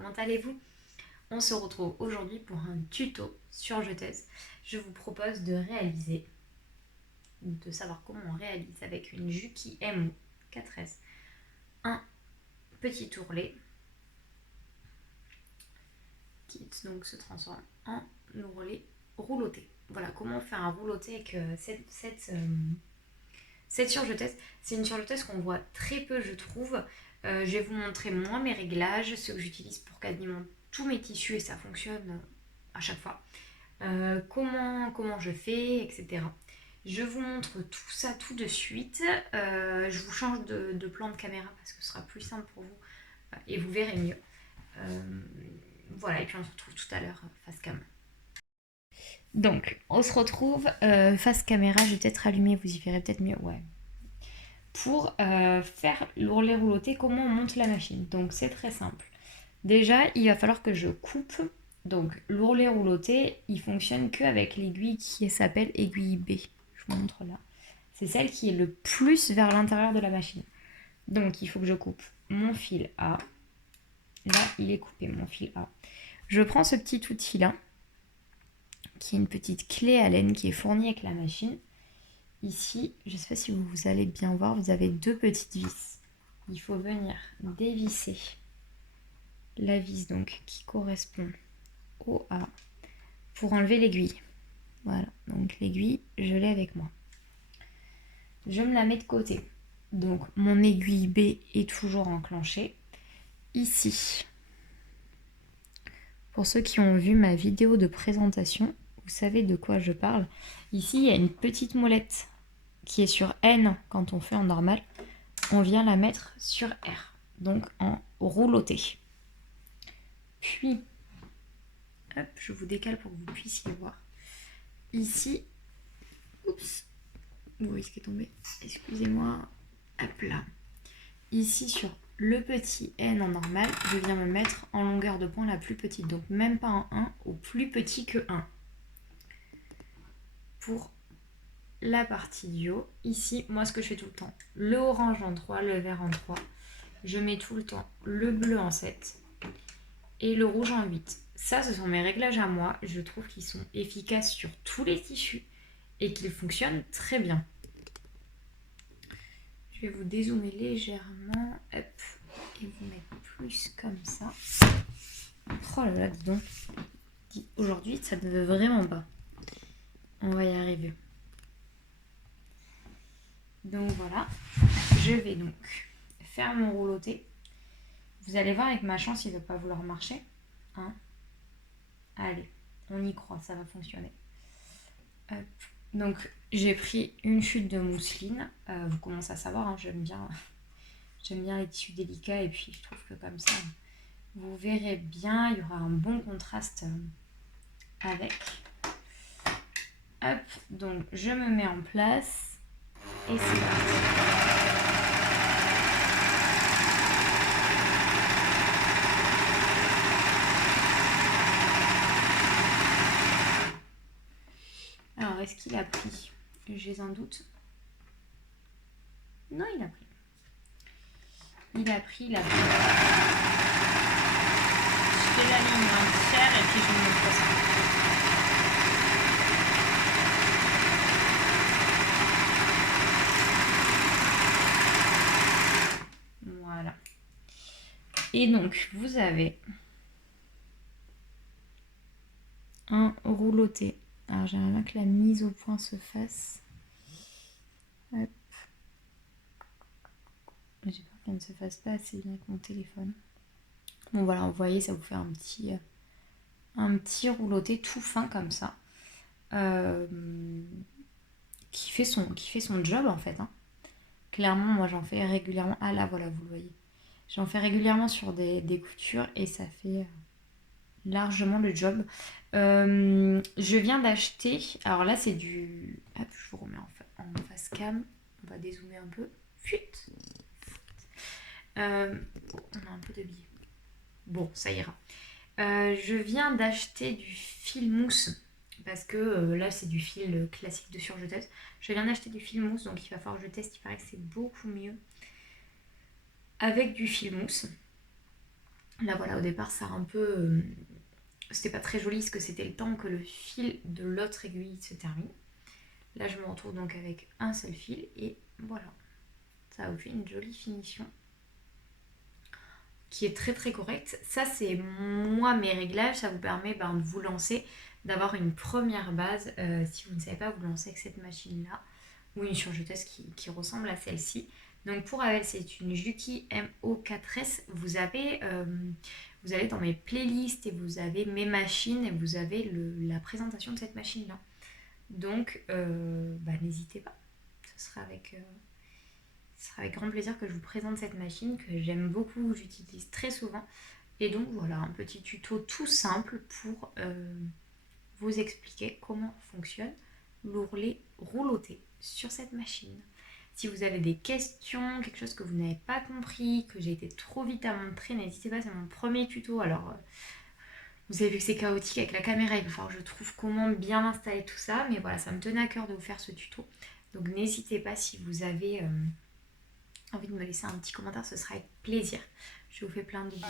comment allez-vous? On se retrouve aujourd'hui pour un tuto surjeteuse. Je vous propose de savoir comment on réalise avec une Juki MO 4S un petit ourlet qui donc se transforme en ourlet rouloté. Voilà comment on fait un rouloté avec cette surjeteuse. C'est une surjeteuse qu'on voit très peu, je trouve. Je vais vous montrer moi mes réglages, ceux que j'utilise pour quasiment tous mes tissus et ça fonctionne à chaque fois. Comment je fais, etc. Je vous montre tout ça tout de suite. Je vous change de plan de caméra parce que ce sera plus simple pour vous et vous verrez mieux. Voilà, et puis on se retrouve tout à l'heure face cam. Donc, on se retrouve face caméra. Je vais peut-être allumer, vous y verrez peut-être mieux. Ouais. Pour faire l'ourlet rouloté, comment on monte la machine. Donc, c'est très simple. Déjà, il va falloir que je coupe. Donc, l'ourlet rouloté, il fonctionne qu'avec l'aiguille qui s'appelle aiguille B. Je vous montre là. C'est celle qui est le plus vers l'intérieur de la machine. Donc, il faut que je coupe mon fil A. Là, il est coupé, mon fil A. Je prends ce petit outil-là, qui est une petite clé Allen qui est fournie avec la machine. Ici, je ne sais pas si vous allez bien voir, vous avez deux petites vis. Il faut venir dévisser la vis donc qui correspond au A pour enlever l'aiguille. Voilà, donc l'aiguille, je l'ai avec moi. Je me la mets de côté. Donc mon aiguille B est toujours enclenchée. Ici, pour ceux qui ont vu ma vidéo de présentation, vous savez de quoi je parle. Ici, il y a une petite molette qui est sur N quand on fait en normal. On vient la mettre sur R, donc en rouloté. Puis, hop, je vous décale pour que vous puissiez voir. Ici, oups, vous risquez de tomber, excusez-moi, hop là. Ici sur le petit N en normal, je viens me mettre en longueur de point la plus petite, donc même pas en 1, au plus petit que 1. Pour la partie du haut, ici, moi ce que je fais tout le temps, le orange en 3, le vert en 3, je mets tout le temps le bleu en 7 et le rouge en 8. Ça, ce sont mes réglages à moi. Je trouve qu'ils sont efficaces sur tous les tissus et qu'ils fonctionnent très bien. Je vais vous dézoomer légèrement, hop, et vous mettre plus comme ça. Oh là là, dis donc. Aujourd'hui, ça ne veut vraiment pas. On va y arriver. Donc voilà, je vais donc faire mon rouloté. Vous allez voir, avec ma chance, il ne va pas vouloir marcher. Hein, allez, on y croit, ça va fonctionner. Hop. Donc j'ai pris une chute de mousseline. Vous commencez à savoir, hein, j'aime bien les tissus délicats et puis je trouve que comme ça, vous verrez bien, il y aura un bon contraste avec. Hop, donc je me mets en place et c'est parti. Alors, est-ce qu'il a pris? J'ai un doute. Non, il a pris. Il a pris. Je fais la ligne entière et puis je me montre ça. Voilà. Et donc, vous avez un rouloté. Alors, j'aimerais bien que la mise au point se fasse. Hop. J'ai peur qu'elle ne se fasse pas assez bien avec mon téléphone. Bon, voilà, vous voyez, ça vous fait un petit rouloté tout fin comme ça. Qui fait son job en fait. Hein. Clairement, moi j'en fais régulièrement. Ah là, voilà, vous le voyez. J'en fais régulièrement sur des coutures et ça fait largement le job. Je viens d'acheter. Alors là, c'est du. Hop, je vous remets en face cam. On va dézoomer un peu. Fuite. On a un peu de biais. Bon, ça ira. Je viens d'acheter du fil mousse parce que là c'est du fil classique de surjeteuse. Je viens d'acheter du fil mousse donc il va falloir que je teste. Il paraît que c'est beaucoup mieux avec du fil mousse. Là voilà, au départ ça a un peu... c'était pas très joli parce que c'était le temps que le fil de l'autre aiguille se termine. Là je me retrouve donc avec un seul fil et voilà. Ça vous fait une jolie finition qui est très très correcte. Ça c'est moi mes réglages, ça vous permet de vous lancer, d'avoir une première base si vous ne savez pas vous lancer avec cette machine là ou une surjeteuse qui ressemble à celle-ci. Donc pour Havel, c'est une Juki MO4S. Vous avez dans mes playlists et vous avez mes machines et vous avez la présentation de cette machine là. Donc n'hésitez pas, ce sera avec grand plaisir que je vous présente cette machine que j'aime beaucoup, j'utilise très souvent. Et donc voilà, un petit tuto tout simple pour vous expliquer comment fonctionne l'ourlet rouloté sur cette machine. Si vous avez des questions, quelque chose que vous n'avez pas compris, que j'ai été trop vite à montrer, n'hésitez pas, c'est mon premier tuto. Alors, vous avez vu que c'est chaotique avec la caméra, il va falloir que je trouve comment bien installer tout ça. Mais voilà, ça me tenait à cœur de vous faire ce tuto. Donc n'hésitez pas si vous avez envie de me laisser un petit commentaire, ce sera avec plaisir. Je vous fais plein de bisous.